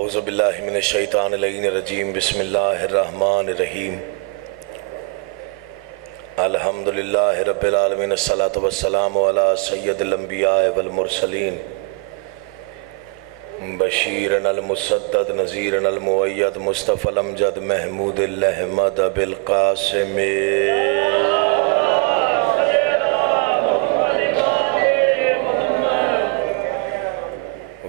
اعوذ باللہ من الشیطان الرجیم بسم اللہ الرحمن الرحیم الحمدللہ رب العالمین الصلاۃ والسلام علی سید الانبیاء والمرسلین بشیرن المسدد نذیرن المؤید مصطفی الامجد محمود الاحمد بالقاسم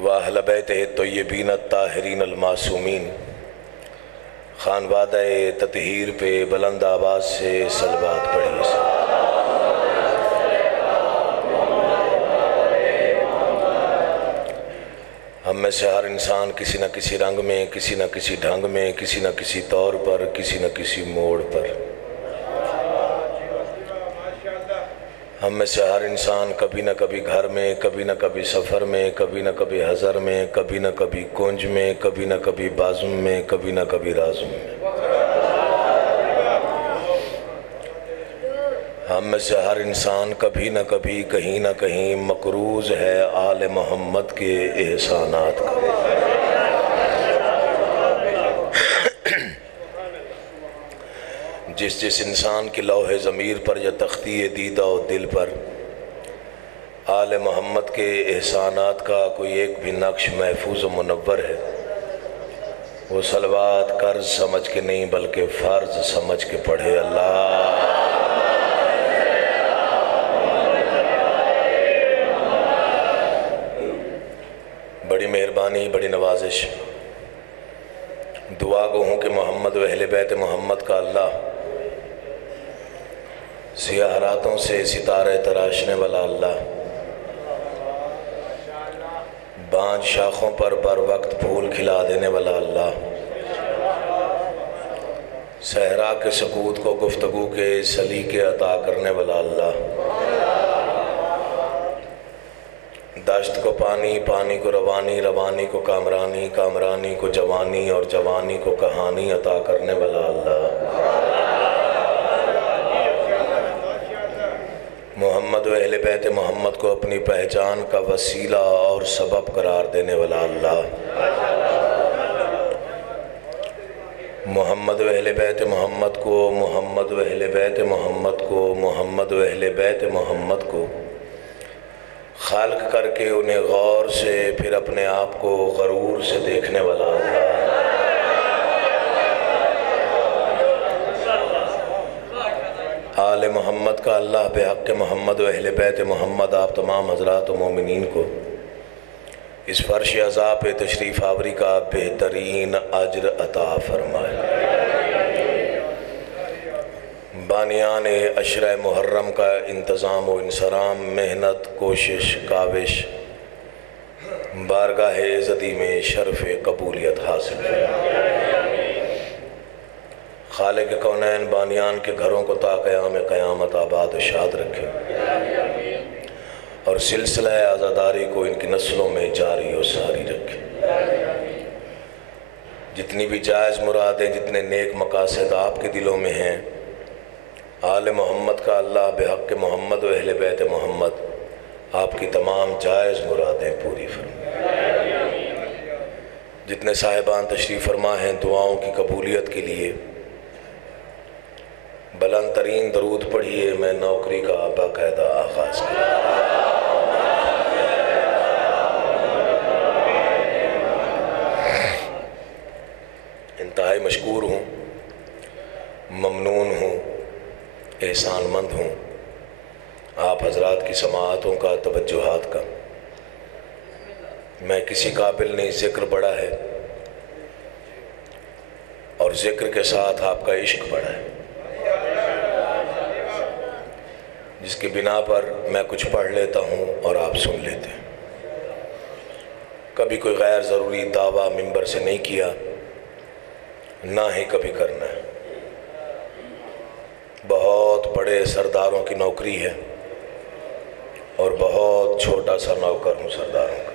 واہل بیتہ الطیبین الطاہرین المعصومین خانوادہ تطہیر پہ بلند آواز سے صلوات پڑھیے۔ ہم میں سے ہر انسان کسی نہ کسی رنگ میں، کسی نہ کسی ڈھنگ میں، کسی نہ کسی طور پر، کسی نہ کسی موڑ پر، ہم میں سے ہر انسان کبھی نہ کبھی گھر میں، کبھی نہ کبھی سفر میں، کبھی نہ کبھی حضر میں، کبھی نہ کبھی کنج میں، کبھی نہ کبھی بازم میں، کبھی نہ کبھی رازم میں، ہم میں سے ہر انسان کبھی نہ کبھی کہیں نہ کہیں مقروض ہے آل محمد کے احسانات کا۔ جس انسان کی لوح ضمیر پر یا تختی دیدہ و دل پر آل محمد کے احسانات کا کوئی ایک بھی نقش محفوظ و منور ہے، وہ صلوات قرض سمجھ کے نہیں بلکہ فرض سمجھ کے پڑھے۔ اللہ بڑی مہربانی، بڑی نوازش، دعا گو ہوں کہ محمد و اہل بیت محمد کا اللہ سیاہ راتوں سے ستارے تراشنے والا اللہ، بانجھ شاخوں پر بر وقت پھول کھلا دینے والا اللہ، صحرا کے سکوت کو گفتگو کے سلیقے عطا کرنے والا اللہ، دشت کو پانی، پانی کو روانی، روانی کو کامرانی، کامرانی کو جوانی اور جوانی کو کہانی عطا کرنے والا اللہ، محمد و اہل بیت محمد کو اپنی پہچان کا وسیلہ اور سبب قرار دینے والا اللہ، محمد و اہل بیت محمد کو، محمد و اہل بیت محمد کو، محمد و اہل بیت محمد کو خلق کر کے انہیں غور سے پھر اپنے آپ کو غرور سے دیکھنے والا اللہ، آل محمد کا اللہ بحق محمد و اہل بیت محمد آپ تمام حضرات و مومنین کو اس فرش عزا پہ تشریف آوری کا بہترین اجر عطا فرمائے۔ بانیان عشرہ محرم کا انتظام و انصرام، محنت، کوشش، کاوش بارگاہ عزتی میں شرف قبولیت حاصل ہے۔ خالق کونین بانیان کے گھروں کو تا قیام قیامت آباد و شاد رکھے اور سلسلہ عزاداری کو ان کی نسلوں میں جاری و ساری رکھے۔ جتنی بھی جائز مرادیں، جتنے نیک مقاصد آپ کے دلوں میں ہیں، آل محمد کا اللہ بحق محمد و اہل بیت محمد آپ کی تمام جائز مرادیں پوری فرمائے۔ جتنے صاحبان تشریف فرما ہیں دعاؤں کی قبولیت کے لیے بلند ترین درود پڑھیے، میں نوکری کا باقاعدہ آغاز کروں۔ انتہائی مشکور ہوں، ممنون ہوں، احسان مند ہوں آپ حضرات کی سماعتوں کا، توجہات کا۔ میں کسی قابل نہیں، ذکر بڑا ہے اور ذکر کے ساتھ آپ کا عشق بڑا ہے، جس کی بنا پر میں کچھ پڑھ لیتا ہوں اور آپ سن لیتے ہیں۔ کبھی کوئی غیر ضروری دعویٰ ممبر سے نہیں کیا، نہ ہی کبھی کرنا ہے۔ بہت بڑے سرداروں کی نوکری ہے اور بہت چھوٹا سا نوکر ہوں سرداروں کا۔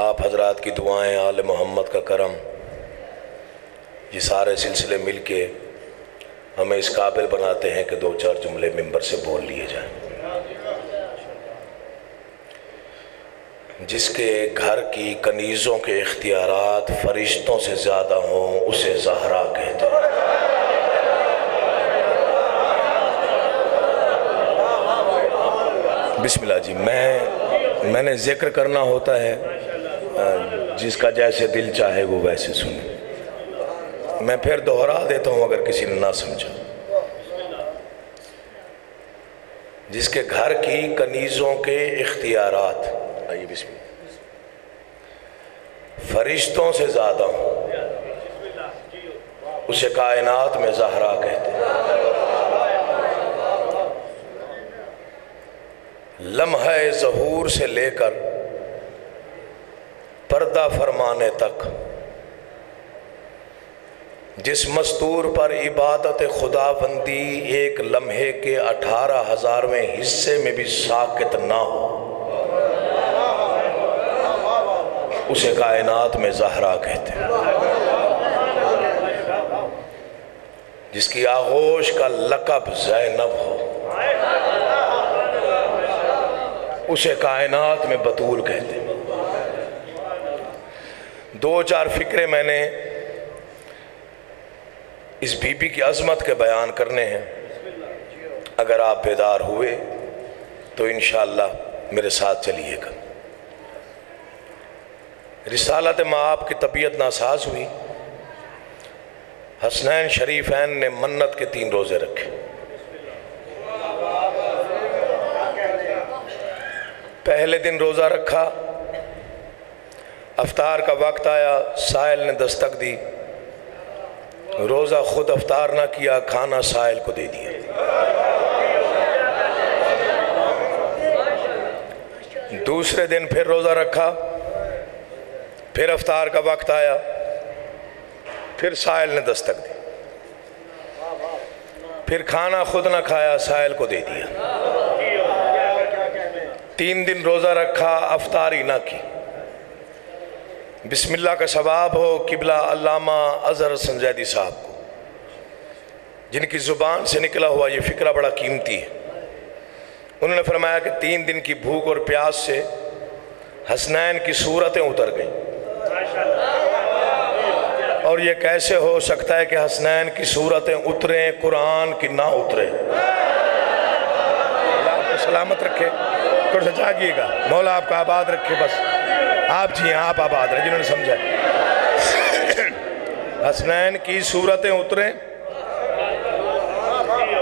آپ حضرات کی دعائیں، آل محمد کا کرم، یہ سارے سلسلے مل کے ہمیں اس قابل بناتے ہیں کہ دو چار جملے ممبر سے بول لیے جائیں۔ جس کے گھر کی کنیزوں کے اختیارات فرشتوں سے زیادہ ہوں اسے زہرا کہتے ہیں۔ بسم اللہ جی، میں نے ذکر کرنا ہوتا ہے، جس کا جیسے دل چاہے وہ ویسے سنے۔ میں پھر دوہرا دیتا ہوں اگر کسی نے نہ سمجھا۔ جس کے گھر کی کنیزوں کے اختیارات، آئیے بسم اللہ، فرشتوں سے زیادہ ہوں اسے کائنات میں زہرا کہتے ہیں۔ لمحہ ظہور سے لے کر پردہ فرمانے تک جس مستور پر عبادت خدا بندی ایک لمحے کے 18,000ویں حصے میں بھی ساکت نہ ہو اسے کائنات میں زہرا کہتے ہیں۔ جس کی آغوش کا لقب زینب ہو اسے کائنات میں بطول کہتے ہیں۔ دو چار فکرے میں نے اس بی بی کی عظمت کے بیان کرنے ہیں، اگر آپ بیدار ہوئے تو انشاءاللہ میرے ساتھ چلیے گا۔ رسالت مآب کی طبیعت ناساز ہوئی، حسنین شریفین نے منت کے 3 روزے رکھے۔ پہلے دن روزہ رکھا، افطار کا وقت آیا، سائل نے دستک دی، روزہ خود افطار نہ کیا، کھانا سائل کو دے دیا۔ دوسرے دن پھر روزہ رکھا، پھر افطار کا وقت آیا، پھر سائل نے دستک دی، پھر کھانا خود نہ کھایا، سائل کو دے دیا۔ 3 دن روزہ رکھا، افطاری نہ کی۔ بسم اللہ کا ثواب ہو قبلہ علامہ اظہر سنجیدی صاحب کو، جن کی زبان سے نکلا ہوا یہ فکرہ بڑا قیمتی ہے۔ انہوں نے فرمایا کہ 3 دن کی بھوک اور پیاس سے حسنین کی صورتیں اتر گئیں، اور یہ کیسے ہو سکتا ہے کہ حسنین کی صورتیں اتریں قرآن کی نہ اترے؟ اللہ آپ کو سلامت رکھے، تھوڑا سا جاگیے گا، مولا آپ کا آباد رکھے۔ بس آپ جی ہیں، آپ آباد رہے جنہوں نے سمجھا۔ حسنین کی صورتیں اتریں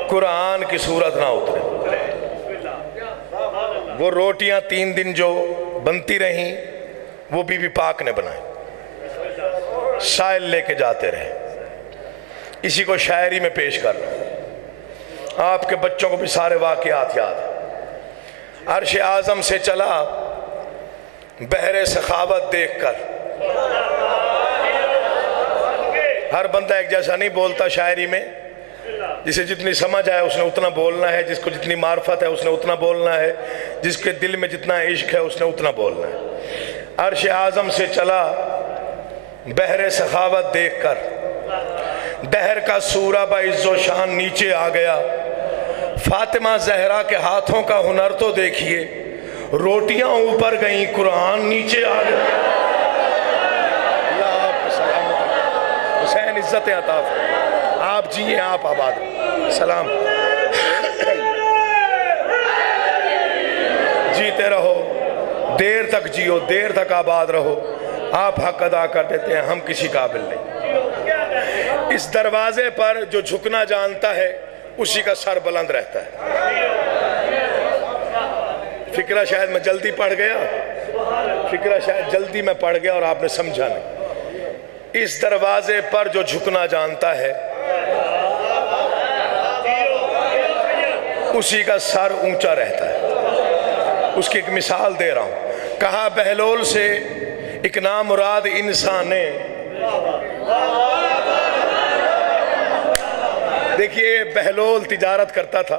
قرآن کی صورت نہ اترے۔ وہ روٹیاں 3 دن جو بنتی رہیں وہ بی بی پاک نے بنائیں، سائل لے کے جاتے رہے۔ اسی کو شاعری میں پیش کر رہا ہوں، آپ کے بچوں کو بھی سارے واقعات یاد ہیں۔ عرش اعظم سے چلا بحر سخاوت دیکھ کر، ہر بندہ ایک جیسا نہیں بولتا شاعری میں، جسے جتنی سمجھ آئے اس نے اتنا بولنا ہے، جس کو جتنی معرفت ہے اس نے اتنا بولنا ہے، جس کے دل میں جتنا عشق ہے اس نے اتنا بولنا ہے۔ عرش اعظم سے چلا بحر سخاوت دیکھ کر، دہر کا سورہ بعز و شان نیچے آ گیا، فاطمہ زہرا کے ہاتھوں کا ہنر تو دیکھیے، روٹیاں اوپر گئیں قرآن نیچے آ گیا۔ اللہ آپ کو سلامت رکھے، حسین عزت عطا فرمائے، آپ جیئے آپ آباد رہے۔ سلام، جیتے رہو، دیر تک جیو، دیر تک آباد رہو، آپ حق ادا کر دیتے ہیں، ہم کسی قابل نہیں۔ اس دروازے پر جو جھکنا جانتا ہے اسی کا سر بلند رہتا ہے۔ فکرہ شاید میں جلدی پڑھ گیا، فکرہ شاید جلدی میں پڑھ گیا اور آپ نے سمجھا نہیں۔ اس دروازے پر جو جھکنا جانتا ہے اسی کا سر اونچا رہتا ہے۔ اس کی ایک مثال دے رہا ہوں، کہا بہلول سے ایک نامراد انسان نے، دیکھیے بہلول تجارت کرتا تھا،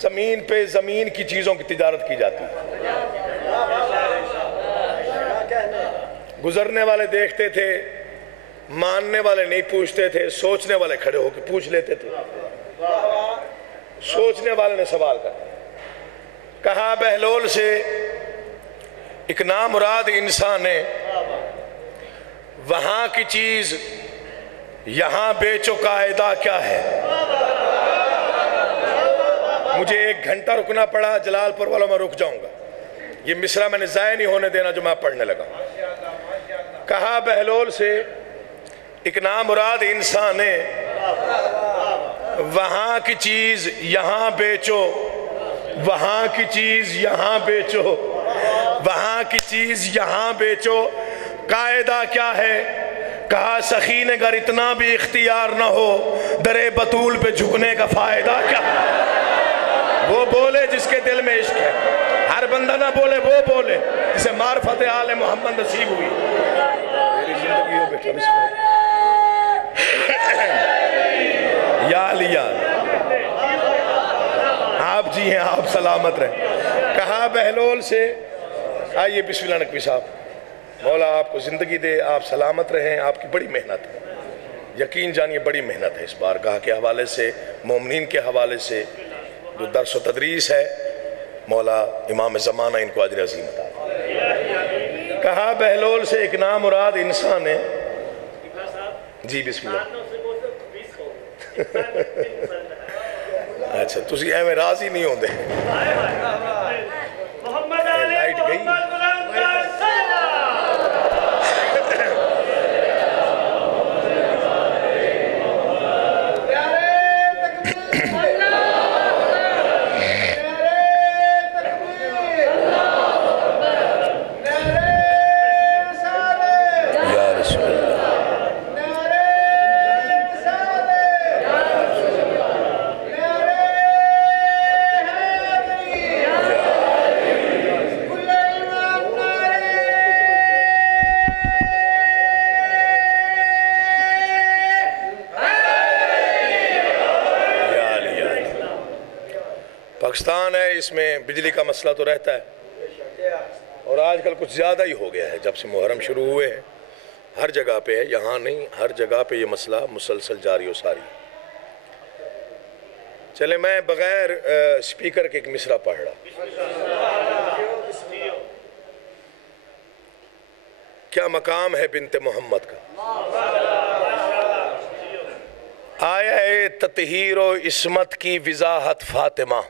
زمین پہ زمین کی چیزوں کی تجارت کی جاتی، گزرنے والے دیکھتے تھے، ماننے والے نہیں پوچھتے تھے، سوچنے والے کھڑے ہو کے پوچھ لیتے تھے۔ سوچنے والے نے سوال کر کہا بہلول سے ایک نامراد انسان ہے، وہاں کی چیز یہاں بیچو، قاعدہ کیا ہے؟ مجھے 1 گھنٹہ رکنا پڑا جلال پور والا، میں رک جاؤں گا، یہ مصرع میں نے ضائع نہیں ہونے دینا جو میں پڑھنے لگا۔ کہا بہلول سے ایک نامراد انسان ہے، وہاں کی چیز یہاں بیچو، وہاں کی چیز یہاں بیچو، وہاں کی چیز یہاں بیچو، قاعدہ کیا ہے؟ کہا سخی نے اگر اتنا بھی اختیار نہ ہو، در بطول پہ جھکنے کا فائدہ کیا؟ وہ بولے جس کے دل میں عشق ہے، ہر بندہ نہ بولے، وہ بولے جسے معرفت آل محمد نصیب ہوئی۔ میری زندگی ہو بیٹا، بسم اللہ۔ یا علی آپ جی ہیں، آپ سلامت رہیں۔ کہا بہلول سے، آئیے بسم اللہ نقوی صاحب، مولا آپ کو زندگی دے، آپ سلامت رہیں، آپ کی بڑی محنت ہے، یقین جانیے بڑی محنت ہے اس بارگاہ کے حوالے سے، مومنین کے حوالے سے، جو درس و تدریس ہے، مولا امام زمانہ ان کو اجر عظیم عطا فرمائے۔ کہا بہلول سے ایک نامراد انسان ہے، جی بسم اللہ۔ اچھا تسی ایویں راضی نہیں ہوندے، لائٹ گئی۔ پاکستان ہے، اس میں بجلی کا مسئلہ تو رہتا ہے، اور آج کل کچھ زیادہ ہی ہو گیا ہے۔ جب سے محرم شروع ہوئے ہیں ہر جگہ پہ ہے، یہاں نہیں، ہر جگہ پہ یہ مسئلہ مسلسل جاری و ساری۔ چلے میں بغیر سپیکر کے ایک مصرع پڑھ رہا۔ کیا مقام ہے بنت محمد کا، آیا ہے تطہیر و عصمت کی وضاحت فاطمہ۔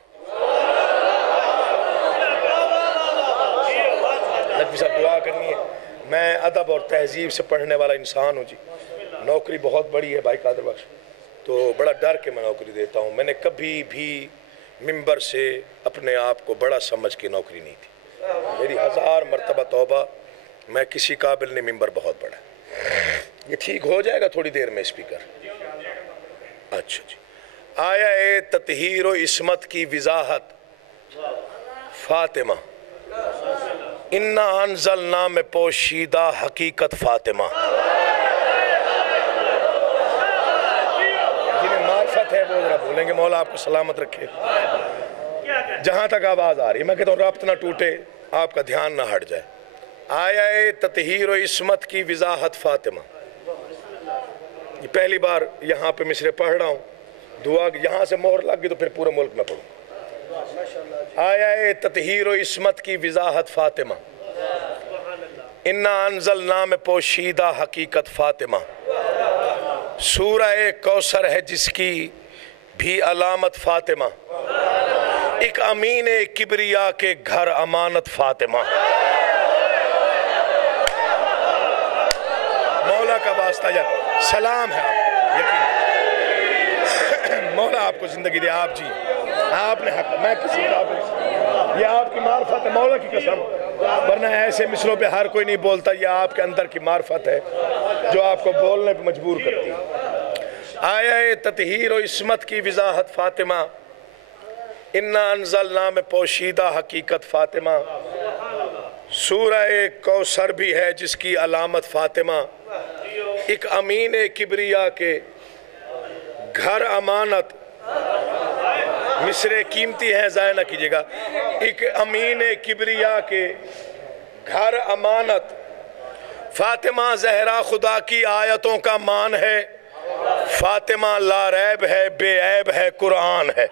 نقوی صاحب دعا کرنی ہے، میں ادب اور تہذیب سے پڑھنے والا انسان ہوں جی، نوکری بہت بڑی ہے بھائی قادر بخش، تو بڑا ڈر کے میں نوکری دیتا ہوں۔ میں نے کبھی بھی ممبر سے اپنے آپ کو بڑا سمجھ کے نوکری نہیں تھی، میری 1000 مرتبہ توبہ، میں کسی قابل نہیں، ممبر بہت بڑا ہے۔ یہ ٹھیک ہو جائے گا تھوڑی دیر میں اسپیکر۔ اچھا جی، آیا ہے تطہیر و عصمت کی وضاحت فاطمہ، انا انزلنا میں پوشیدہ حقیقت فاطمہ۔ جنہیں معرفت ہے وہ ذرا بولیں گے، مولا آپ کو سلامت رکھے۔ جہاں تک آواز آ رہی ہے میں کہتا ہوں رابط نہ ٹوٹے، آپ کا دھیان نہ ہٹ جائے۔ آیا ہے تطہیر و عصمت کی وضاحت فاطمہ، یہ پہلی بار یہاں پہ مصرع پڑھ رہا ہوں، دعا یہاں سے مہر لگ گئی تو پھر پورے ملک میں پڑھوں۔ آیا ہے تطہیر و عصمت کی وضاحت فاطمہ، انا انزلنا میں پوشیدہ حقیقت فاطمہ، سورہ کوثر ہے جس کی بھی علامت فاطمہ، ایک امین کبریا کے گھر امانت فاطمہ۔ مولا کا واسطہ یا سلام ہے آپ، یقین مولا آپ کو زندگی دے، آپ جی آپ نے حق، میں کسی قابل، یہ آپ کی معرفت ہے مولا کی قسم، ورنہ ایسے مصروں پہ ہر کوئی نہیں بولتا، یہ آپ کے اندر کی معرفت ہے جو آپ کو بولنے پہ مجبور کرتی ہے۔ آیا ہے تطہیر و عصمت کی وضاحت فاطمہ، انا انزلنا میں پوشیدہ حقیقت فاطمہ، سورہ کوثر بھی ہے جس کی علامت فاطمہ، ایک امین کبریا کے گھر امانت، مصرع قیمتی ہیں ضائع نہ کیجیے گا، ایک امین کبریا کے گھر امانت، فاطمہ زہرا خدا کی آیتوں کا مان ہے، فاطمہ لا ریب ہے، بے عیب ہے، قرآن ہے۔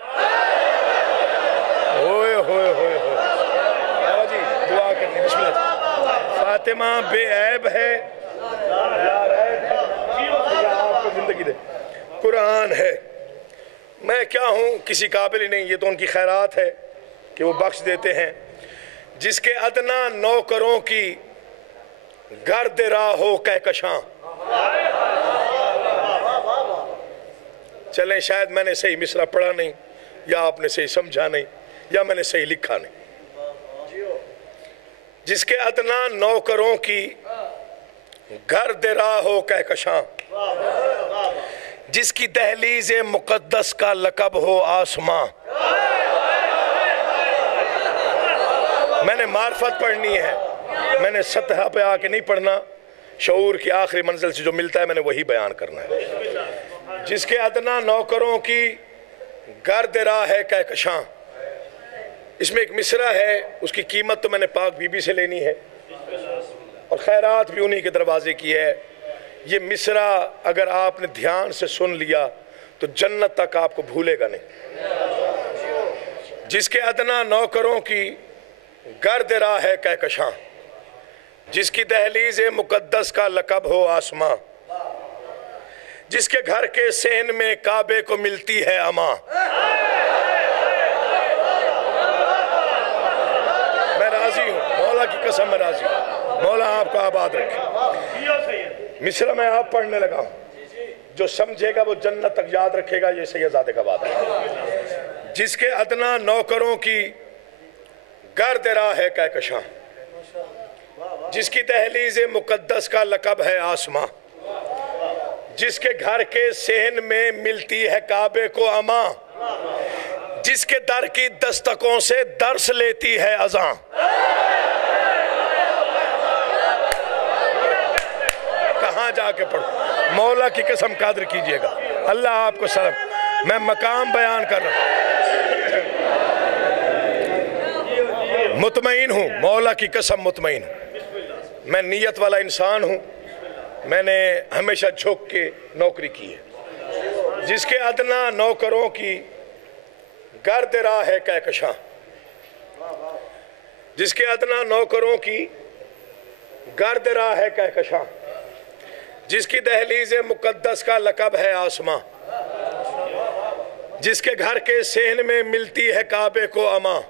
ہوئے ہوئے ہوئے ہوئے، جی دعا کرنے بسم اللہ۔ خاتمہ بے عیب ہے، آپ کو زندگی دے، قرآن ہے۔ میں کیا ہوں، کسی قابل ہی نہیں، یہ تو ان کی خیرات ہے کہ وہ بخش دیتے ہیں۔ جس کے ادنا نوکروں کی گرد راہ ہو کہکشاں۔ چلیں شاید میں نے صحیح مصرع پڑھا نہیں، یا آپ نے صحیح سمجھا نہیں، یا میں نے صحیح لکھا نہیں۔ جس کے ادنا نوکروں کی گرد راہ ہو کہکشاں، جس کی دہلیز مقدس کا لقب ہو آسماں۔ میں نے معرفت پڑھنی ہے، میں نے سطح پہ آ کے نہیں پڑھنا، شعور کی آخری منزل سے جو ملتا ہے میں نے وہی بیان کرنا ہے۔ جس کے ادنا نوکروں کی گرد راہ ہے کہکشاں۔ اس میں ایک مصرع ہے، اس کی قیمت تو میں نے پاک بی بی سے لینی ہے، اور خیرات بھی انہی کے دروازے کی ہے۔ یہ مصرع اگر آپ نے دھیان سے سن لیا تو جنت تک آپ کو بھولے گا نہیں۔ جس کے ادنا نوکروں کی گرد راہ ہے کہکشاں، جس کی دہلیز مقدس کا لقب ہو آسماں، جس کے گھر کے صحن میں کعبے کو ملتی ہے امان۔ میں راضی ہوں، مولا کی قسم میں راضی ہوں، مولا آپ کو آباد رکھے۔ مصرع میں آپ پڑھنے لگا ہوں، جو سمجھے گا وہ جنت تک یاد رکھے گا، یہ سیدزادے کا بات ہے۔ جس کے ادنا نوکروں کی گرد راہ ہے کہکشاں، جس کی دہلیز مقدس کا لقب ہے آسماں، جس کے گھر کے صحن میں ملتی ہے کعبے کو امان، جس کے در کی دستکوں سے درس لیتی ہے اذاں۔ کہاں جا کے پڑھو، مولا کی قسم قادر کیجئے گا، اللہ آپ کو سلام۔ میں مقام بیان کر رہا ہوں، مطمئن ہوں، مولا کی قسم مطمئن ہوں۔ میں نیت والا انسان ہوں، میں نے ہمیشہ جھک کے نوکری کی ہے۔ جس کے ادنا نوکروں کی گرد راہ ہے کہکشاں، جس کے ادنا نوکروں کی گرد راہ ہے کہکشاں، جس کی دہلیز مقدس کا لقب ہے آسماں، جس کے گھر کے صحن میں ملتی ہے کعبے کو امان،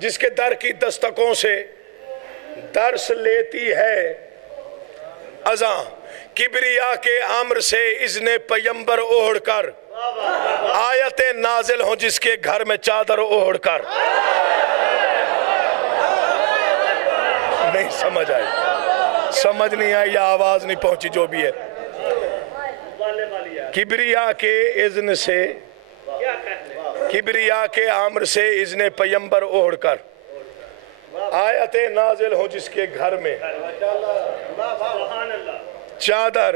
جس کے در کی دستکوں سے درس لیتی ہے اذاں، کبریا کے امر سے اذن پیمبر اوڑھ کر آیتیں نازل ہوں جس کے گھر میں چادر اوڑھ کر۔ نہیں سمجھ آئی، سمجھ نہیں آئی یا آواز نہیں پہنچی، جو بھی ہے۔ کبریا کے اذن سے، کبریا کے امر سے اذن پیمبر اوڑھ کر آیتیں نازل ہوں جس کے گھر میں چادر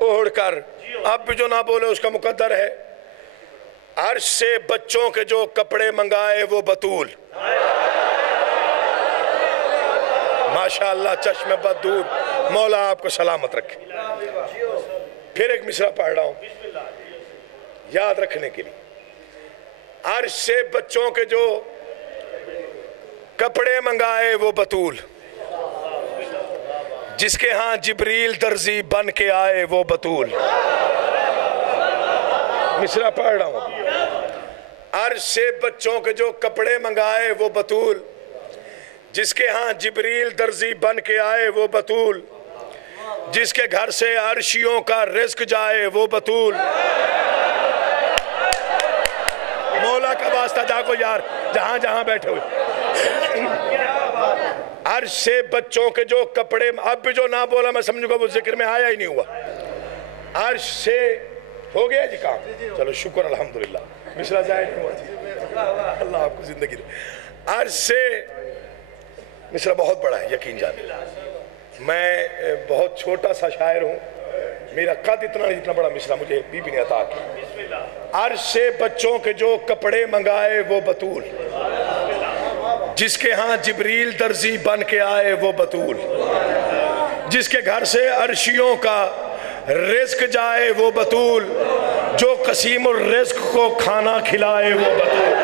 اوڑھ کر۔ اب بھی جو نہ بولے اس کا مقدر ہے۔ عرش سے بچوں کے جو کپڑے منگائے وہ بطول، ماشاءاللہ چشم بد دور، مولا آپ کو سلامت رکھے۔ پھر ایک مصرع پڑھ رہا ہوں یاد رکھنے کے لیے۔ عرش سے بچوں کے جو کپڑے منگائے وہ بطول، جس کے ہاں جبریل درزی بن کے آئے وہ بطول۔ مصرع پڑھ رہا ہوں۔ عرش سے بچوں کے جو کپڑے منگائے وہ بطول، جس کے ہاں جبریل درزی بن کے آئے وہ بطول، جس کے گھر سے عرشیوں کا رزق جائے وہ بطول۔ مولا کا واسطہ جاگو یار، جہاں جہاں بیٹھے ہوئے۔ عرش سے بچوں کے جو کپڑے، اب بھی جو نہ بولا میں سمجھوں گا وہ ذکر میں آیا ہی نہیں ہوا۔ عرش سے ہو گیا جی کام، چلو شکر الحمدللہ، مصرع ظاہر نہیں ہوا جی، اللہ آپ کو زندگی دے۔ عرش سے، مصرع بہت بڑا ہے یقین جانے، میں بہت چھوٹا سا شاعر ہوں، میرا قد اتنا نہیں جتنا بڑا مصرع مجھے بی بی نے عطا کیا۔ عرش سے بچوں کے جو کپڑے منگائے وہ بطول، جس کے ہاں جبریل درزی بن کے آئے وہ بطول، جس کے گھر سے عرشیوں کا رزق جائے وہ بطول، جو قسیم الرزق کو کھانا کھلائے وہ بطول۔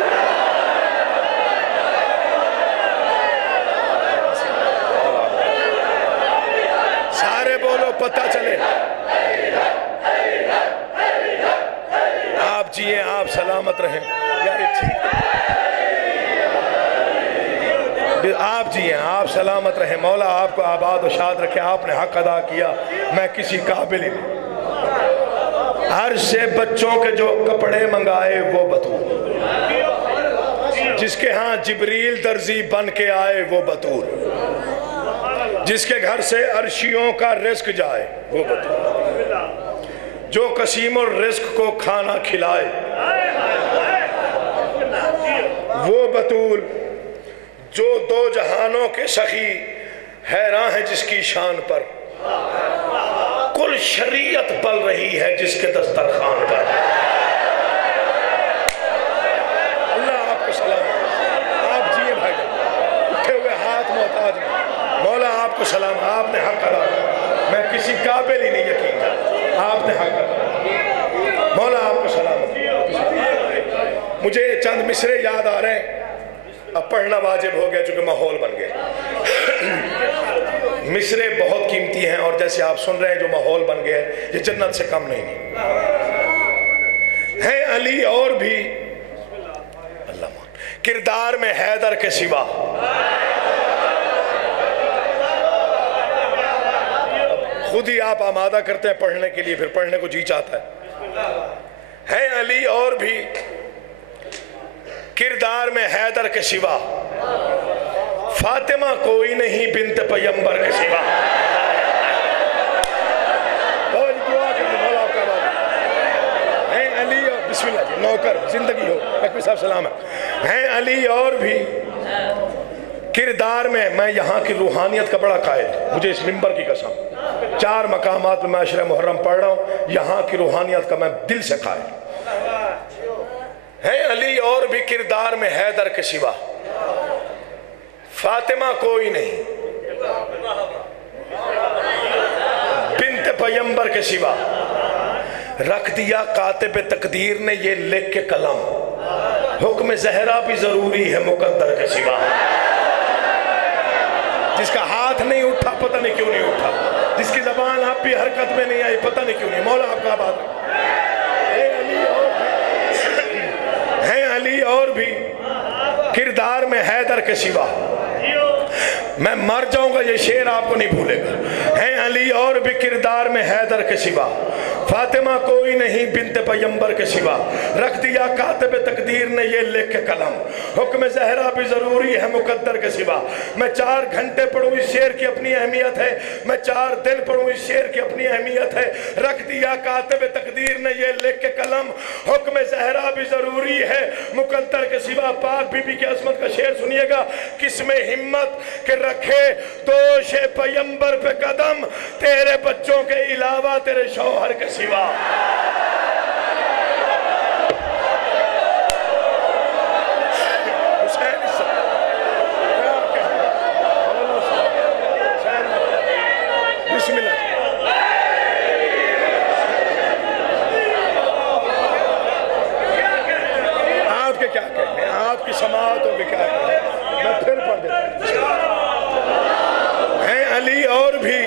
پتہ چلے آپ جیئیں، آپ سلامت رہیں. یار یہ ٹھیک ہے، آپ جیئیں، آپ سلامت رہیں. مولا آپ کو آباد و شاد رکھے. آپ نے حق ادا کیا، میں کسی قابل ہی نہیں. عرش سے بچوں کے جو کپڑے منگائے وہ بطول، جس کے ہاں جبریل درزی بن کے آئے وہ بطول، جس کے گھر سے عرشیوں کا رزق جائے وہ بطول، جو قسیم الرزق کو کھانا کھلائے وہ بطول، جو دو جہانوں کے سخی حیران ہے جس کی شان پر، کل شریعت پل رہی ہے جس کے دسترخوان پر. اللہ آپ کو سلام. آپ جیئے بھائی جان، اٹھے ہوئے ہاتھ محتاج نہیں. مولا آپ کو سلام. آپ نے حق ادا کیا، میں کسی قابل ہی نہیں یقین جاتا. آپ نے حق ادا. مولا آپ کو سلام. مجھے چند مصرے یاد آ رہے ہیں، اب پڑھنا واجب ہو گیا چونکہ ماحول بن گیا. مصرے بہت قیمتی ہیں، اور جیسے آپ سن رہے ہیں جو ماحول بن گیا ہے یہ جنت سے کم نہیں ہے. علی اور بھی اللہ کردار میں حیدر کے سوا. خود ہی آپ آمادہ کرتے ہیں پڑھنے کے لیے، پھر پڑھنے کو جی چاہتا ہے. علی اور بھی کردار میں حیدر کے سوا، فاطمہ کوئی نہیں بنت پیمبر کے سوا. علی اور بسم اللہ جی نوکر زندگی ہو اکبر صاحب سلام ہے. علی اور بھی کردار میں یہاں کی روحانیت کا بڑا قائل، مجھے اس منبر کی قسم 4 مقامات میں عشر محرم پڑھ رہا ہوں، یہاں کی روحانیت کا میں دل سے قائل. علی اور بھی کردار میں حیدر کے سوا، فاطمہ کوئی نہیں بنت پیمبر کے سوا. رکھ دیا کاتب تقدیر نے یہ لکھ کے قلم، حکم زہرا بھی ضروری ہے مقدر کے سوا. جس کا ہاتھ نہیں اٹھا پتہ نہیں کیوں نہیں اٹھا، جس کی زبان آپ بھی حرکت میں نہیں آئی پتہ نہیں کیوں نہیں. مولا آپ کا بات ہے. علی اور بھی کردار میں حیدر کے سوا. میں مر جاؤں گا یہ شعر آپ کو نہیں بھولے گا. علی اور بھی کردار میں حیدر کے سوا، فاطمہ کوئی نہیں بنت پیمبر کے سوا. رکھ دیا کاتب تقدیر نے یہ لکھ کے قلم، حکم زہرا بھی ضروری ہے مقدر کے سوا. میں 4 گھنٹے پڑھوں اس شعر کی اپنی اہمیت ہے، میں 4 دن پڑھوں اس شعر کی اپنی اہمیت ہے. رکھ دیا کاتب تقدیر نے یہ لکھ کے قلم، حکم زہرا بھی ضروری ہے مقدر کے سوا. پاک بی بی کی عظمت کا شعر سنیے گا. کس میں ہمت کہ رکھے دوش پیمبر پہ قدم، تیرے بچوں کے علاوہ تیرے شوہر کے سوا. بسم اللہ. آپ کے کیا کہنے ہیں، آپ کی سماعتوں کے کیا کہنے ہیں، میں پھر پڑھ دیتا ہوں. علی اور بھی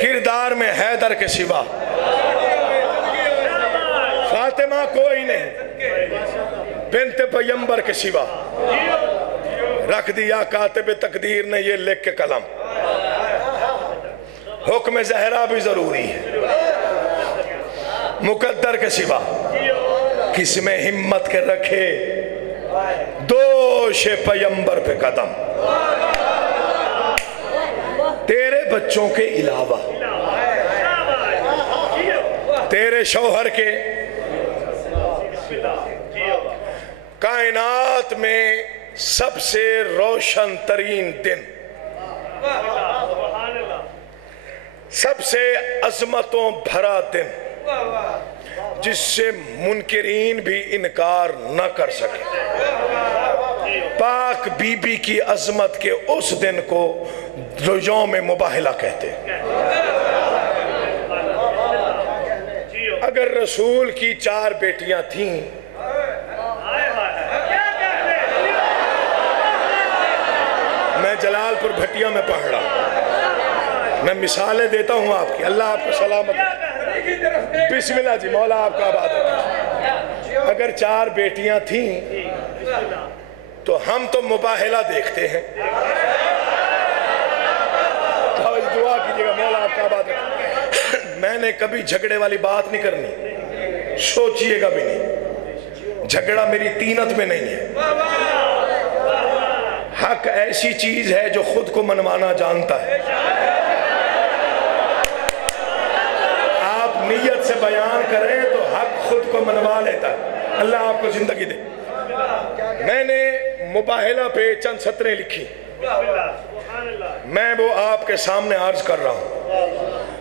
کردار میں حیدر کے سوا، فاطمہ کوئی نہیں بنت پیمبر کے سوا. رکھ دیا کاتب تقدیر نے یہ لکھ کے قلم، حکم زہرا بھی ضروری ہے مقدر کے سوا. کس میں ہمت کے رکھے دوش پیمبر پہ قدم، تیرے بچوں کے علاوہ تیرے شوہر کے. کائنات میں سب سے روشن ترین دن، سب سے عظمتوں بھرا دن، جس سے منکرین بھی انکار نہ کر سکے. پاک بی بی کی عظمت کے اس دن کو یوم مباہلہ کہتے. اگر رسول کی 4 بیٹیاں تھیں، میں جلال پور بھٹیا میں پڑھ رہا ہوں، میں مثالیں دیتا ہوں آپ کی، اللہ آپ کو سلامت رکھے۔ بسم اللہ جی، مولا آپ کا آباد رکھے۔ اگر 4 بیٹیاں تھیں تو ہم تو مباہلہ دیکھتے ہیں، دعا کیجئے گا مولا آپ کا آباد رکھے۔ میں نے کبھی جھگڑے والی بات نہیں کرنی، سوچئے گا بھی نہیں، جھگڑا میری طینت میں نہیں ہے۔ حق ایسی چیز ہے جو خود کو منوانا جانتا ہے۔ آپ نیت سے بیان کریں تو حق خود کو منوا لیتا ہے۔ اللہ آپ کو زندگی دے۔ میں نے مباہلہ پہ چند سطریں لکھی، میں وہ آپ کے سامنے عرض کر رہا ہوں۔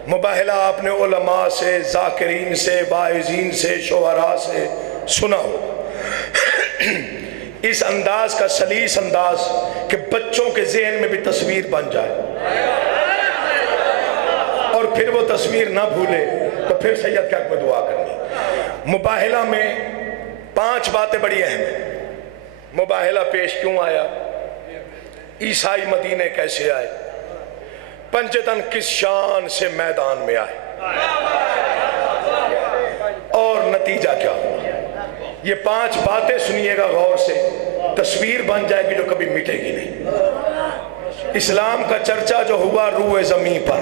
مباہلہ آپ نے علماء سے، ذاکرین سے، واعظین سے، شعراء سے سنا ہو۔ اس انداز کا سلیس انداز کہ بچوں کے ذہن میں بھی تصویر بن جائے اور پھر وہ تصویر نہ بھولے، تو پھر سید کے حق میں دعا کرنی۔ مباہلہ میں 5 باتیں بڑی اہم ہیں۔ مباہلہ پیش کیوں آیا؟ عیسائی مدینے کیسے آئے؟ پنجتن کس شان سے میدان میں آئے؟ اور نتیجہ کیا ہوا؟ یہ 5 باتیں سنیے گا غور سے، تصویر بن جائے گی جو کبھی مٹے گی نہیں۔ اسلام کا چرچا جو ہوا روئے زمین پر،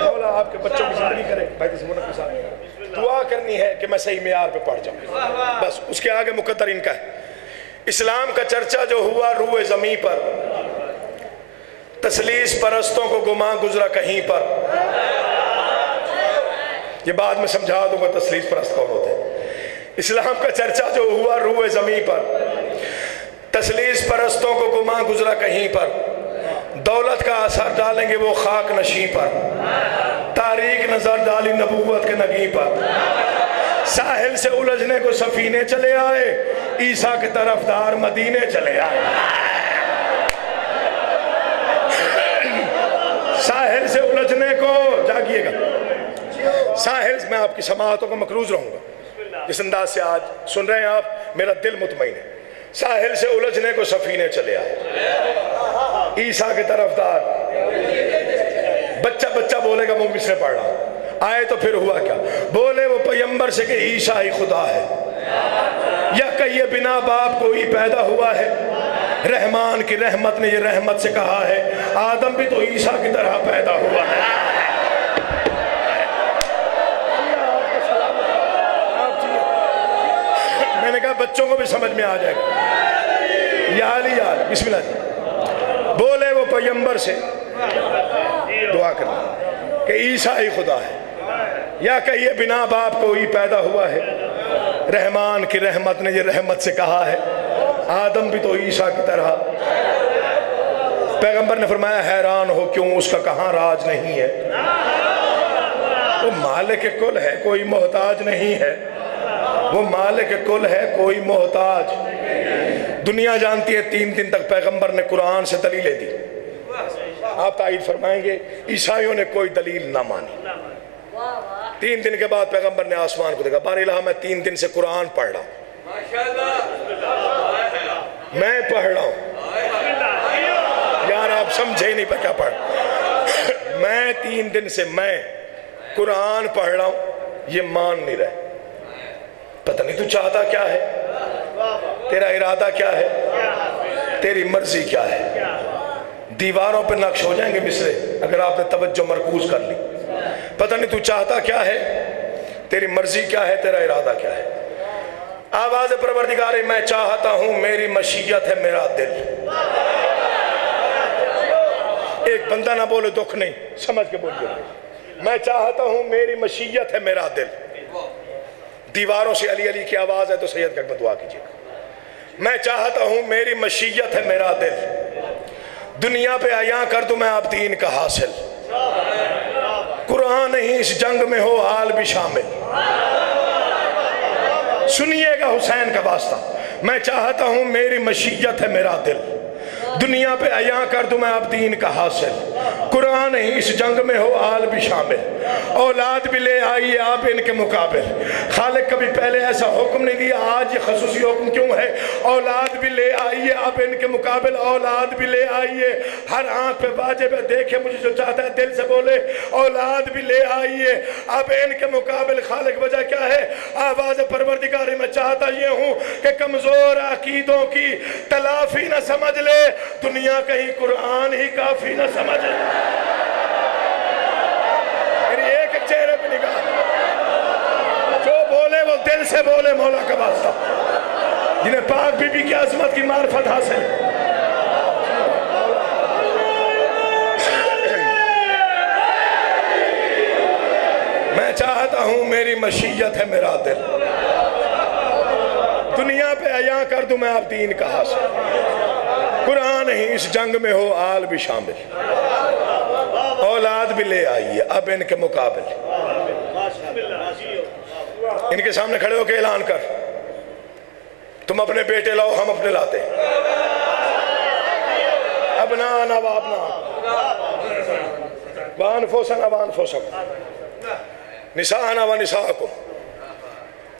مولا آپ کے بچوں کی زندگی کرے، بھائی کسی منت کے ساتھ دعا کرنی ہے کہ میں صحیح معیار پہ پڑھ جاؤں، بس اس کے آگے مقدر ان کا ہے۔ اسلام کا چرچا جو ہوا روئے زمین پر، تثلیث پرستوں کو گماں گزرا کہیں پر۔ یہ بعد میں سمجھا دوں گا تثلیث پرست کون ہوتے ہیں۔ اسلام کا چرچا جو ہوا روئے زمین پر، تثلیث پرستوں کو گماں گزرا کہیں پر، دولت کا اثر ڈالیں گے وہ خاک نشیں پر، تاریک نظر ڈالی نبوت کے نگیں پر، ساحل سے الجھنے کو سفینے چلے آئے، عیسیٰ کے طرفدار مدینے چلے آئے۔ ساحل سے الجھنے کو، جاگیے گا، ساحل میں آپ کی سماعتوں کا مقروض رہوں گا، جس انداز سے آج سن رہے ہیں آپ، میرا دل مطمئن ہے۔ ساحل سے الجھنے کو سفینے چلے آئے، عیسیٰ کے طرفدار، بچہ بچہ بولے گا، وہ مصرے پڑھ رہا ہوں۔ آئے تو پھر ہوا کیا؟ بولے وہ پیغمبر سے کہ عیسیٰ ہی خدا ہے، یا کہیے بنا باپ کو ہی پیدا ہوا ہے، رحمان کی رحمت نے یہ رحمت سے کہا ہے، آدم بھی تو عیسیٰ کی طرح پیدا ہوا ہے۔ میں نے کہا بچوں کو بھی سمجھ میں آ جائے گا۔ یا علی یا علی، بسم اللہ جی۔ بولے وہ پیغمبر سے، دعا کرنا کہ عیسیٰ ہی خدا ہے، یا کہیے بنا باپ کو ہی پیدا ہوا ہے، رحمان کی رحمت نے یہ رحمت سے کہا ہے، آدم بھی تو عیسیٰ کی طرح۔ پیغمبر نے فرمایا حیران ہو کیوں، اس کا کہاں راج نہیں ہے؟ وہ مالک کل ہے، کوئی محتاج نہیں ہے، وہ مالک کل ہے، کوئی محتاج۔ دنیا جانتی ہے 3 دن تک پیغمبر نے قرآن سے دلیلیں دی، آپ تائید فرمائیں گے عیسائیوں نے کوئی دلیل نہ مانی۔ 3 دن کے بعد پیغمبر نے آسمان کو دیکھا، بار الہ میں 3 دن سے قرآن پڑھ رہا ہوں، میں پڑھ رہا ہوں، یار آپ سمجھے نہیں پہ کیا پڑھ، میں 3 دن سے میں قرآن پڑھ رہا ہوں، یہ مان نہیں رہے۔ پتہ نہیں تو چاہتا کیا ہے، تیرا ارادہ کیا ہے، تیری مرضی کیا ہے۔ دیواروں پہ نقش ہو جائیں گے مصرے اگر آپ نے توجہ مرکوز کر لی۔ پتہ نہیں تو چاہتا کیا ہے، تیری مرضی کیا ہے، تیرا ارادہ کیا ہے۔ آواز پروردگار میں چاہتا ہوں، میری مشیت ہے میرا دل۔ ایک بندہ نہ بولے دکھ نہیں، سمجھ کے بولیے، میں چاہتا ہوں میری مشیت ہے میرا دل۔ دیواروں سے علی علی کی آواز ہے تو سید کے حق میں دعا کیجیے گا۔ میں چاہتا ہوں میری مشیت ہے میرا دل، دنیا پہ عیاں کر دوں میں آپ دین کا حاصل، قرآن ہی اس جنگ میں ہو حال بھی شامل۔ سنیے گا حسین کا واسطہ، میں چاہتا ہوں میری مشیت ہے میرا دل، دنیا پہ عیاں کر دوں میں آپ دین کا حاصل، قرآن ہی اس جنگ میں ہو آل بھی شامل، اولاد بھی لے آئیے آپ ان کے مقابل۔ خالق کبھی پہلے ایسا حکم نہیں دیا، آج یہ خصوصی حکم کیوں ہے؟ اولاد بھی لے آئیے آپ ان کے مقابل، اولاد بھی لے آئیے۔ ہر آنکھ پہ واجب ہے، دیکھے مجھے جو چاہتا ہے دل سے بولے اولاد بھی لے آئیے اب ان کے مقابل۔ خالق وجہ کیا ہے؟ آواز پروردگاری میں چاہتا یہ ہوں کہ کمزور عقیدوں کی تلافی نہ سمجھ لے، دنیا کہیں قرآن ہی کافی نہ سمجھ لے۔ میری ایک ایک چہرے پہ نگاہ، جو بولے وہ دل سے بولے مولا کا واسطہ، جنہیں پاک بی بی کی عظمت کی معرفت حاصل ہے۔ میں چاہتا ہوں میری مشیت ہے میرا دل، دنیا پہ عیاں کر دوں میں آپ دین کا حاصل۔ قرآن ہی اس جنگ میں ہو آل بھی شامل، اولاد بھی لے آئیے اب ان کے مقابل۔ ان کے سامنے کھڑے ہو کے اعلان کر، تم اپنے بیٹے لاؤ ہم اپنے لاتے، ابنانا وابنا وانفسنا وانفسکم نساءنا ونساءکم،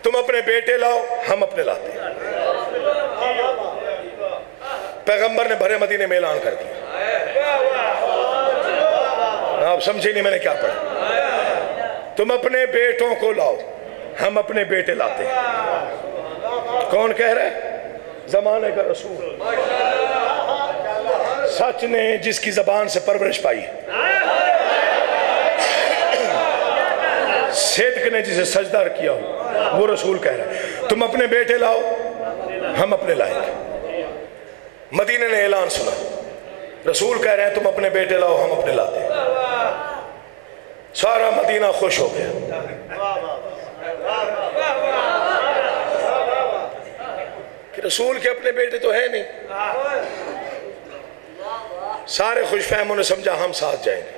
تم اپنے بیٹے لاؤ ہم اپنے لاتے۔ پیغمبر نے بھرے مدینے میں اعلان کر دیا۔ آپ سمجھے نہیں میں نے کیا پڑھا؟ تم اپنے بیٹوں کو لاؤ ہم اپنے بیٹے لاتے۔ کون کہہ رہا ہے؟ زمانے کا رسول، سچ نے جس کی زبان سے پرورش پائی، صدق نے جسے سجدہ کیا ہو، وہ رسول کہہ رہا ہے تم اپنے بیٹے لاؤ ہم اپنے لائیں گے۔ مدینے نے اعلان سنا، رسول کہہ رہے ہیں تم اپنے بیٹے لاؤ ہم اپنے لاتے ہیں۔ سارا مدینہ خوش ہو گیا۔ کہ رسول کے اپنے بیٹے تو ہے نہیں۔ سارے خوش فہموں نے سمجھا ہم ساتھ جائیں گے۔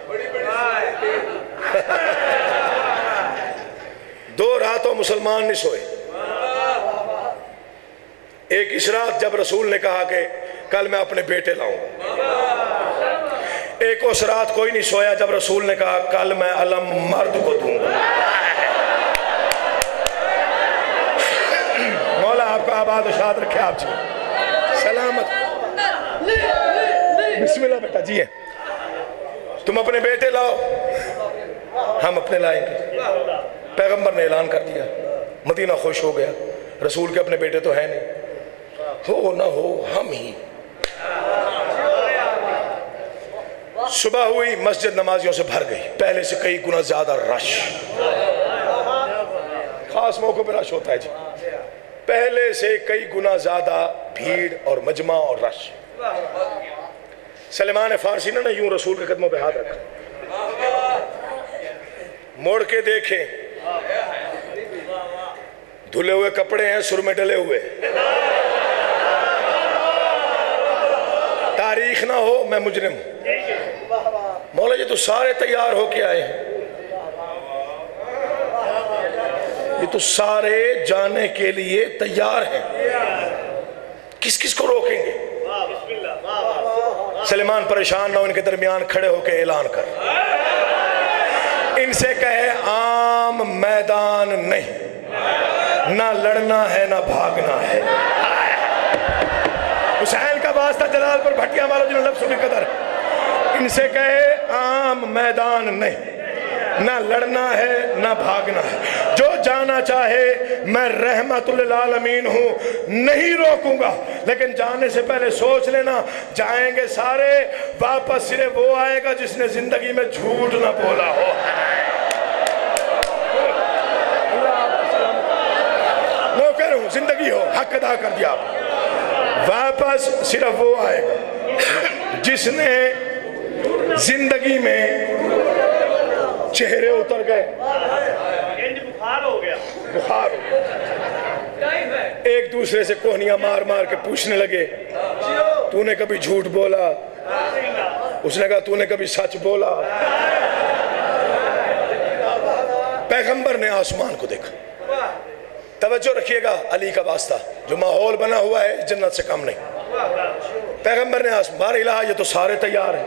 2 راتوں مسلمان نہیں سوئے۔ ایک اس رات جب رسول نے کہا کہ کل میں اپنے بیٹے لاؤں گا، ایک اس رات کوئی نہیں سویا جب رسول نے کہا کل میں علم مرد کو دوں گا۔ مولا آپ کا آباد و شاد رکھے آپ جی، سلامت۔ بسم اللہ بیٹا جی ہے، تم اپنے بیٹے لاؤ ہم اپنے لائیں گے۔ پیغمبر نے اعلان کر دیا، مدینہ خوش ہو گیا۔ رسول کے اپنے بیٹے تو ہے نہیں، ہو نہ ہو ہم ہی۔ صبح ہوئی، مسجد نمازیوں سے بھر گئی، پہلے سے کئی گنا زیادہ رش۔ خاص موقع پہ رش ہوتا ہے جی، پہلے سے کئی گنا زیادہ بھیڑ اور مجمع اور رش۔ سلمان فارسی نے یوں رسول کے قدموں پہ ہاتھ رکھا، موڑ کے دیکھیں، دھلے ہوئے کپڑے ہیں، سر میں ڈلے ہوئے۔ تاریخ نہ ہو میں مجرم ہوں۔ مولا یہ تو سارے تیار ہو کے آئے ہیں، یہ تو سارے جانے کے لیے تیار ہیں، کس کس کو روکیں گے؟ سلیمان پریشان نہ ہو، ان کے درمیان کھڑے ہو کے اعلان کر، ان سے کہے عام میدان نہیں، نہ لڑنا ہے نہ بھاگنا ہے۔ حسین کا واسطہ جلال پر بھٹیا والا جنہوں لفظ کی قدر، ان سے کہے عام میدان نہیں، نہ لڑنا ہے نہ بھاگنا ہے، جو جانا چاہے میں رحمت للعالمین ہوں نہیں روکوں گا، لیکن جانے سے پہلے سوچ لینا جائیں گے سارے، واپس صرف وہ آئے گا جس نے زندگی میں جھوٹ نہ بولا ہو۔ نوکر ہوں، زندگی ہو، حق ادا کر دیا آپ، واپس صرف وہ آئے گا جس نے زندگی میں چہرے اتر گئے، بخار ہو گیا، ایک دوسرے سے کوہنیاں مار مار کے پوچھنے لگے تو نے کبھی جھوٹ بولا؟ اس نے کہا تو نے کبھی سچ بولا؟ پیغمبر نے آسمان کو دیکھا، توجہ رکھیے گا علی کا واسطہ، جو ماحول بنا ہوا ہے جنت سے کم نہیں۔ پیغمبر نے آسمان الہ، یہ تو سارے تیار ہیں،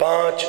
5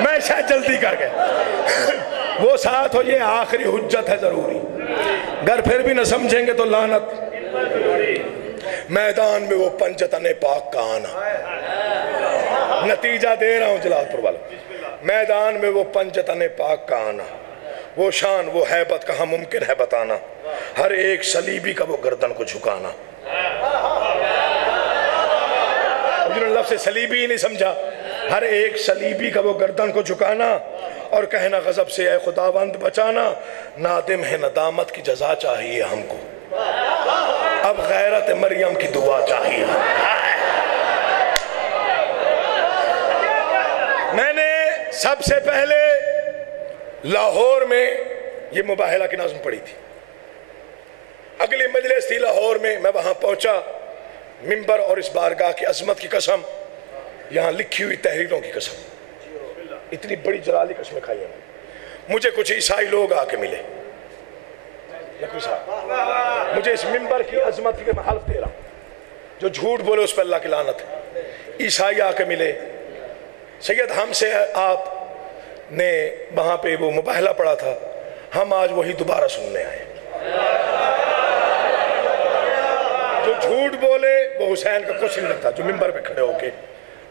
میں شاید جلدی کر گئے. وہ ساتھ ہو، یہ آخری حجت ہے ضروری. گر پھر بھی نہ سمجھیں گے تو لعنت. میدان میں وہ پنجتن پاک کا آنا. نتیجہ دے رہا ہوں جلال پور والا. میدان میں وہ پنجتن پاک کا آنا، وہ شان، وہ ہیبت کہاں ممکن ہے بتانا. ہر ایک صلیبی کا وہ گردن کو جھکانا. جنہوں نے لفظ صلیبی ہی نہیں سمجھا، ہر ایک صلیبی کا وہ گردن کو جھکانا اور کہنا غضب سے اے خداوند بچانا. نادم ہے ندامت کی جزا چاہیے ہم کو، اب غیرت مریم کی دعا چاہیے. میں نے سب سے پہلے لاہور میں یہ مباہلہ کی نظم پڑھی تھی. اگلی مجلس تھی لاہور میں، میں وہاں پہنچا. منبر اور اس بارگاہ کی عظمت کی قسم، یہاں لکھی ہوئی تحریروں کی قسم، اتنی بڑی جلالی قسمیں کھائی ہیں. مجھے کچھ عیسائی لوگ آ کے ملے. مجھے اس منبر کی عظمت کی میں حلف دے رہا ہوں، جو جھوٹ بولے اس پہ اللہ کی لعنت ہے. عیسائی آ کے ملے. سید ہم سے آپ نے وہاں پہ وہ مباہلہ پڑھا تھا، ہم آج وہی دوبارہ سننے آئے. جو جھوٹ بولے وہ حسین کا کچھ نہیں لگتا. جو منبر پہ کھڑے ہو کے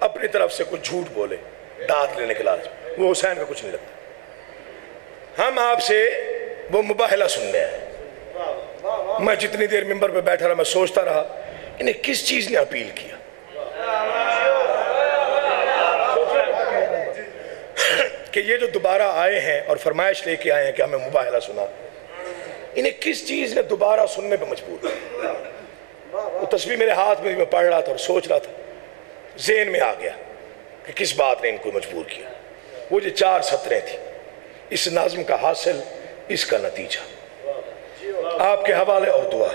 اپنی طرف سے کچھ جھوٹ بولے داد لینے کے لالچ، وہ حسین کا کچھ نہیں لگتا. ہم آپ سے وہ مباہلہ سننے آئے. میں جتنی دیر منبر پہ بیٹھا رہا میں سوچتا رہا انہیں کس چیز نے اپیل کیا. کہ یہ جو دوبارہ آئے ہیں اور فرمائش لے کے آئے ہیں کہ ہمیں مباہلہ سنا، انہیں کس چیز نے دوبارہ سننے پہ مجبور کیا. وہ تسبیح میرے ہاتھ میں پڑھ رہا تھا اور سوچ رہا تھا، ذہن میں آ گیا کہ کس بات نے ان کو مجبور کیا. وہ جو 4 سطریں تھیں، اس نظم کا حاصل، اس کا نتیجہ آپ کے حوالے اور دعا.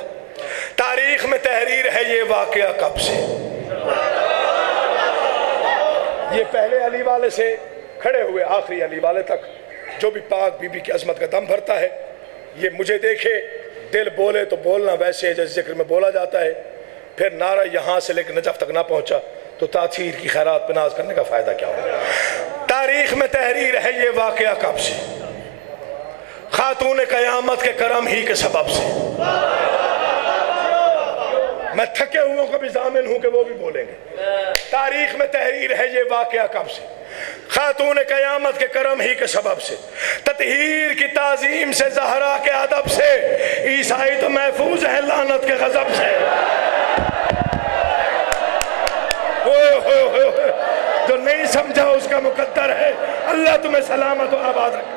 تاریخ میں تحریر ہے یہ واقعہ کب سے. یہ پہلے علی والے سے کھڑے ہوئے آخری علی والے تک، جو بھی پاک بی بی کی عظمت کا دم بھرتا ہے، یہ مجھے دیکھے، دل بولے تو بولنا ویسے ہے جیسے ذکر میں بولا جاتا ہے. پھر نعرہ یہاں سے لے کے نجف تک نہ پہنچا تو تاثیر کی خیرات پہ ناز کرنے کا فائدہ کیا ہوگا. تاریخ میں تحریر ہے یہ واقعہ کب سے، خاتون قیامت کے کرم ہی کے سبب سے. میں تھکے ہوئوں کا بھی ضامن ہوں کہ وہ بھی بولیں گے. تاریخ میں تحریر ہے یہ واقعہ کب سے، خاتون قیامت کے کرم ہی کے سبب سے. تطہیر کی تعظیم سے، زہرا کے ادب سے، عیسائی تو محفوظ ہے لعنت کے غضب سے. جو نہیں سمجھا اس کا مقدر ہے، اللہ تمہیں سلامت و آباد رکھے.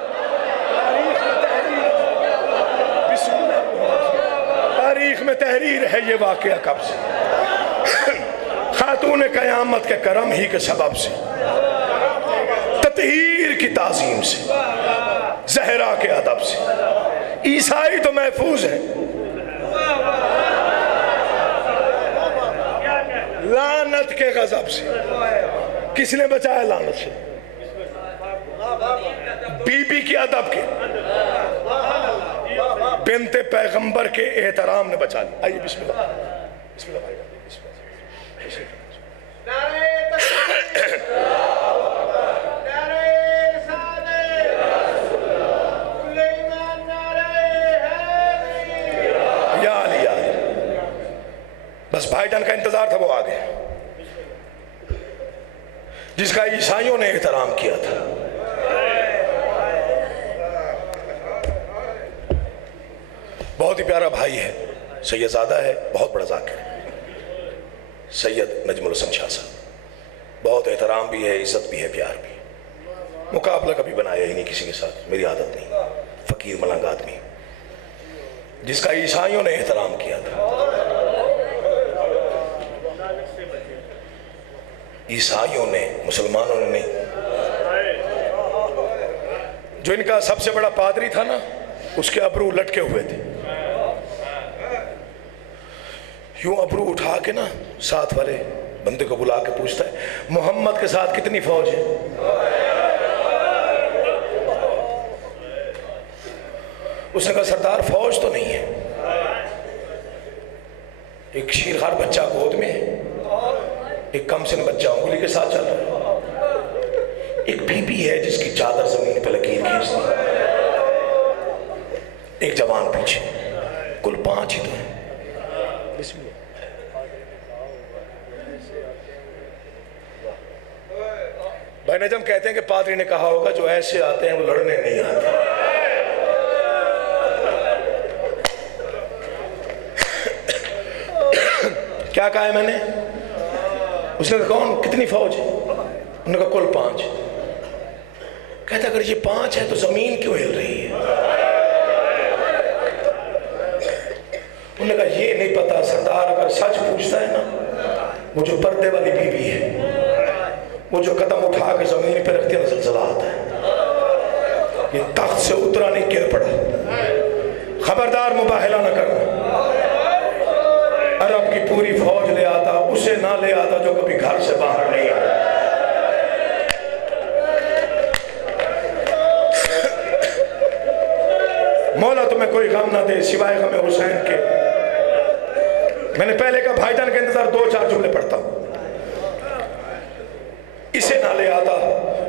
تاریخ میں تحریر ہے یہ واقعہ کب سے، خاتون قیامت کے کرم ہی کے سبب سے، تطہیر کی تعظیم سے، زہرا کے ادب سے. عیسائی تو محفوظ ہے لعنت کے غضب سے. کس نے بچایا لعنت سے؟ بی بی کی ادب کے، بنت پیغمبر کے احترام نے بچا لی. آئیے بسم اللہ. بسم اللہ بھائی. یا علی یا علی. بس بھائی جان کا انتظار تھا، وہ آ گئے. جس کا عیسائیوں نے احترام کیا تھا. بہت ہی پیارا بھائی ہے، سید زادہ ہے، بہت بڑا ذاکر ہے، سید نجم الحسن شاہ صاحب. بہت احترام بھی ہے، عزت بھی ہے، پیار بھی. مقابلہ کبھی بنایا ہی نہیں کسی کے ساتھ، میری عادت نہیں. فقیر ملنگ آدمی جس کا عیسائیوں نے احترام کیا تھا. عیسائیوں نے، مسلمانوں نے نہیں. جو ان کا سب سے بڑا پادری تھا نا، اس کے ابرو لٹکے ہوئے تھے. یوں ابرو اٹھا کے نا ساتھ والے بندے کو بلا کے پوچھتا ہے محمد کے ساتھ کتنی فوج ہے؟ اس نے کہا سردار فوج تو نہیں ہے، ایک شیرخوار بچہ گود میں ہے، ایک کم سن بچہ انگلی کے ساتھ چل رہا ہے. ایک بی بی ہے جس کی چادر زمین پہ لکیر کھینچتی ہے، ایک جوان پیچھے، کل 5 ہی تو ہیں۔ بسم اللہ۔ بھائی نجم کہتے ہیں کہ پادری نے کہا ہوگا جو ایسے آتے ہیں وہ لڑنے نہیں آتے۔ کیا کہا ہے میں نے؟ اس نے کہا کون کتنی فوج ہے؟ انہوں نے کہا کل 5۔ کہتا اگر یہ 5 ہے تو زمین کیوں ہل رہی ہے؟ انہوں نے کہا یہ نہیں پتا سردار، اگر سچ پوچھتا ہے نا، وہ جو پردے والی بی بی ہے، وہ جو قدم اٹھا کے زمین پہ رکھتی ہے زلزلہ آتا ہے، یہ تخت سے اترا نہیں گر پڑا۔ خبردار مباہلہ نہ کرنا۔ عرب کی پوری فوج لے آتا، اسے نہ لے آتا جو کبھی گھر سے باہر نہیں آتا۔ مولا تمہیں کوئی غم نہ دے سوائے غم حسین کے۔ میں نے پہلے کہا بھائی جان کے انتظار 2-4 جملے پڑھتا ہوں۔ اسے نہ لے آتا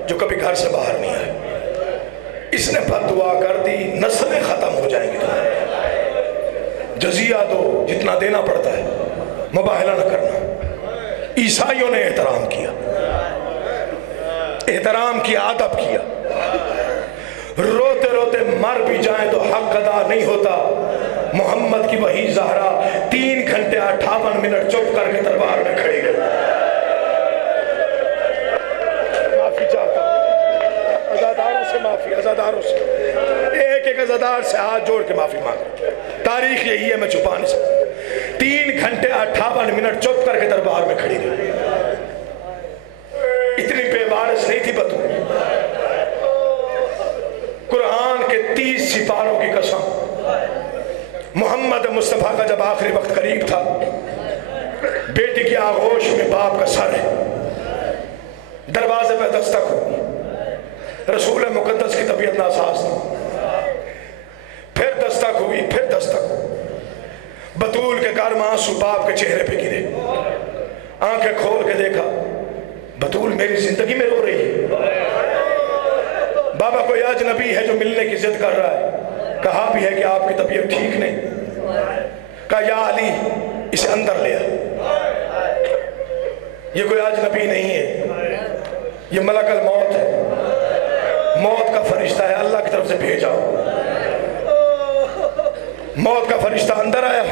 جو کبھی گھر سے باہر نہیں آئے۔ اس نے بد دعا کر دی، نسلیں ختم ہو جائیں گی تمہیں۔ جزیہ دو جتنا دینا پڑتا ہے، مباہلہ نہ کرنا۔ عیسائیوں نے احترام کیا، احترام کیا، ادب کیا۔ روتے روتے مر بھی جائیں تو حق ادا نہیں ہوتا۔ محمد کی وحی زہرا 3 گھنٹے 58 منٹ چپ کر کے دربار میں کھڑی رہی۔ معافی چاہتا ہوں عزاداروں سے، معافی عزاداروں سے، ایک عزادار سے ہاتھ جوڑ کے معافی مانگ۔ تاریخ یہی ہے، میں چھپا نہیں سکتا۔ 3 گھنٹے 58 منٹ چپ کر کے دربار میں کھڑی رہی۔ اتنی بے وارث نہیں تھی بطول۔ قرآن کے 30 سپاروں کی قسم، محمد مصطفیٰ کا جب آخری وقت قریب تھا، بیٹی کی آغوش میں باپ کا سر ہے، دروازے پہ دستک ہوئی، رسول مقدس کی طبیعت ناساز تھی، پھر دستک ہوئی، پھر دستک ہوئی، بطول کے گرم آنسو باپ کے چہرے پہ گرے، آنکھیں کھول کے دیکھا، بطول میری زندگی میں رو رہی ہے۔ بابا کوئی اجنبی ہے جو ملنے کی ضد کر رہا ہے، کہا بھی ہے کہ آپ کی طبیعت ٹھیک نہیں، کہا یا علی اسے اندر لے آ۔ یہ کوئی اجنبی نہیں ہے، یہ ملک الموت ہے، موت کا فرشتہ ہے، اللہ کی طرف سے بھیجا ہو۔ موت کا فرشتہ اندر آیا،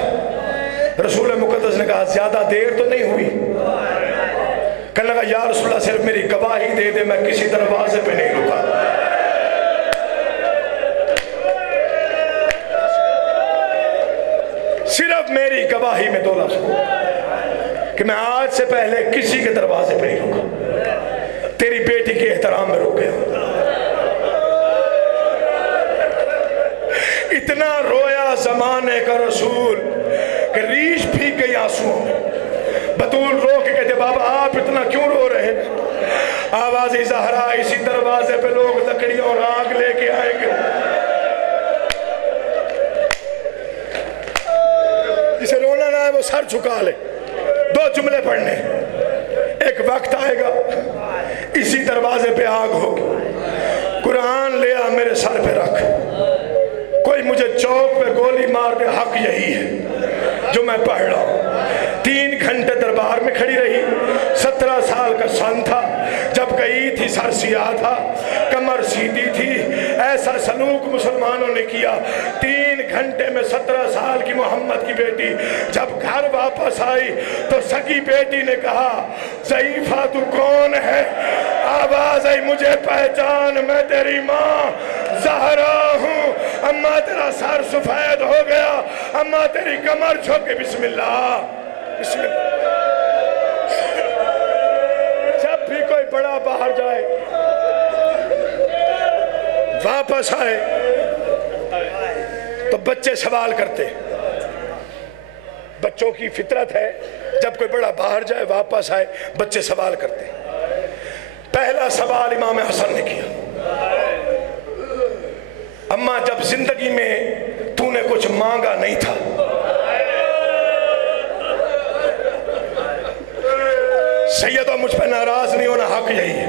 رسول مقدس نے کہا زیادہ دیر تو نہیں ہوئی؟ کہنے لگا یا رسول اللہ صرف میری گواہی دے دے، میں کسی دروازے پہ نہیں رکا۔ صرف میری گواہی میں 2 لفظ کہ میں آج سے پہلے کسی کے دروازے پہ نہیں رکا، تیری بیٹی کے احترام میں رک گیا۔ اتنا رویا زمانے کا رسول کہ ریش بھیگ گئی آنسوؤں میں۔ بطول رو کے کہتے بابا آپ اتنا کیوں رو رہے ہیں؟ آواز زہرا اسی دروازے پہ لوگ لکڑیوں اور آگ لے کے آئیں گے، جسے رونا نہ ہے وہ سر جھکا لے۔ 2 جملے پڑھنے، ایک وقت آئے گا اسی دروازے پہ آگ ہوگی، قرآن لے آ میرے سر پہ رکھ، کوئی مجھے چوک پہ گولی مار دے، حق یہی ہے جو میں پڑھ رہا ہوں۔ 3 گھنٹے دربار میں کھڑی رہی، 17 سال کا سن تھا، جب گئی تھی سر سیاہ تھا، کمر سیدھی تھی، ایسا سلوک مسلمانوں نے کیا۔ 3 گھنٹے میں 17 سال کی محمد کی بیٹی جب گھر واپس آئی تو سگی بیٹی نے کہا ضعیفہ تو کون ہے؟ آواز آئی مجھے پہچان، میں تیری ماں زہرا ہوں۔ اماں تیرا سر سفید ہو گیا، اماں تیری کمر جھک، بسم اللہ بسم اللہ۔ جب بھی کوئی بڑا باہر جائے واپس آئے تو بچے سوال کرتے، بچوں کی فطرت ہے، جب کوئی بڑا باہر جائے واپس آئے بچے سوال کرتے۔ پہلا سوال امام حسن نے کیا، اماں جب زندگی میں تو نے کچھ مانگا نہیں تھا، سیدہ مجھ پہ ناراض نہیں ہونا، حق یہی ہے،